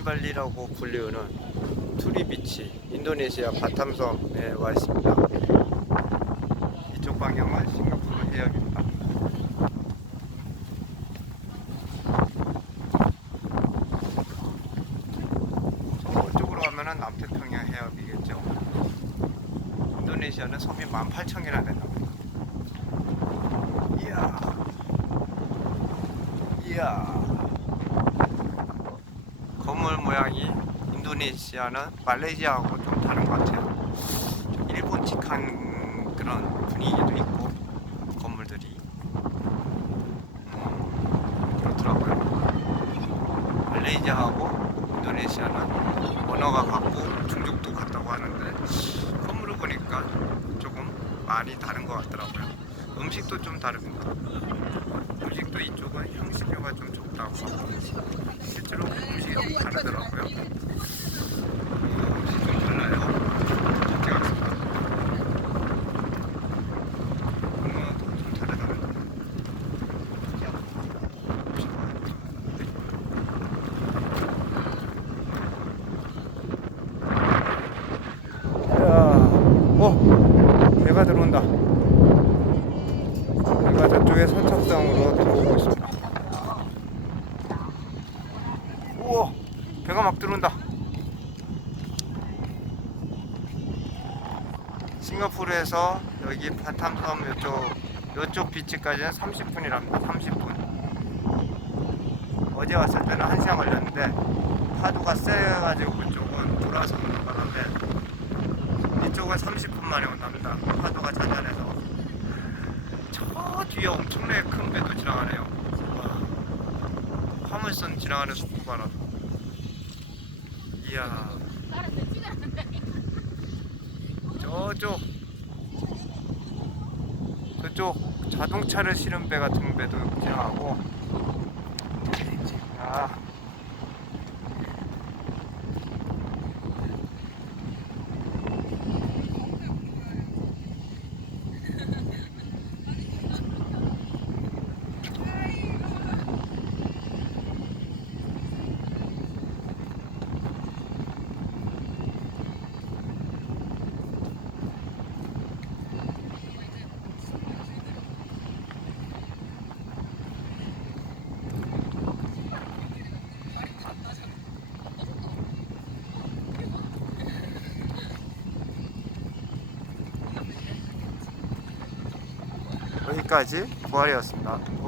바니발리라고 불리우는 투리비치 인도네시아 바탐섬에 와 있습니다. 이쪽 방향은 싱가포르 해역입니다. 남태평양 해협이겠죠. 인도네시아는 섬이 18,000개나 된답니다. 이야. 이야. 건물 모양이 인도네시아는 말레이시아하고 좀 다른 것 같아요. 좀 일본틱한 그런 분위기도 있고 건물들이 음, 그렇더라고요. 말레이시아하고 인도네시아는 언어가 같고 종족도 같다고 하는데 건물을 보니까 조금 많이 다른 것 같더라고요. 음식도 좀 다릅니다. 음식도 이쪽은 향신료가 좀 적다고 하고 실제로 음식이 좀 다르더라고요. 음식이 좀 달라요. 어떻게 같습니다. 문화도 좀 다르다는 거. 야, 어, 배가 들어온다. 배가 저쪽에 선착장으로 들어오고 있습니다. 우와, 배가 막 들어온다. 싱가포르에서 여기 바탐섬 이쪽 이쪽 비치까지는 30분이랍니다. 30분. 어제 왔을 때는 1시간 걸렸는데 파도가 세가지고 그쪽은 돌아서 바람에 이쪽은 30분 만에 온답니다. 파도가 잔잔해서 저 뒤에 엄청나게 큰 배도 지나가네요. 와, 화물선 지나가는 속도 봐라. 이야. 저쪽 저쪽 자동차를 실은 배 같은 배도 지나가고 아 여기까지 부활이었습니다.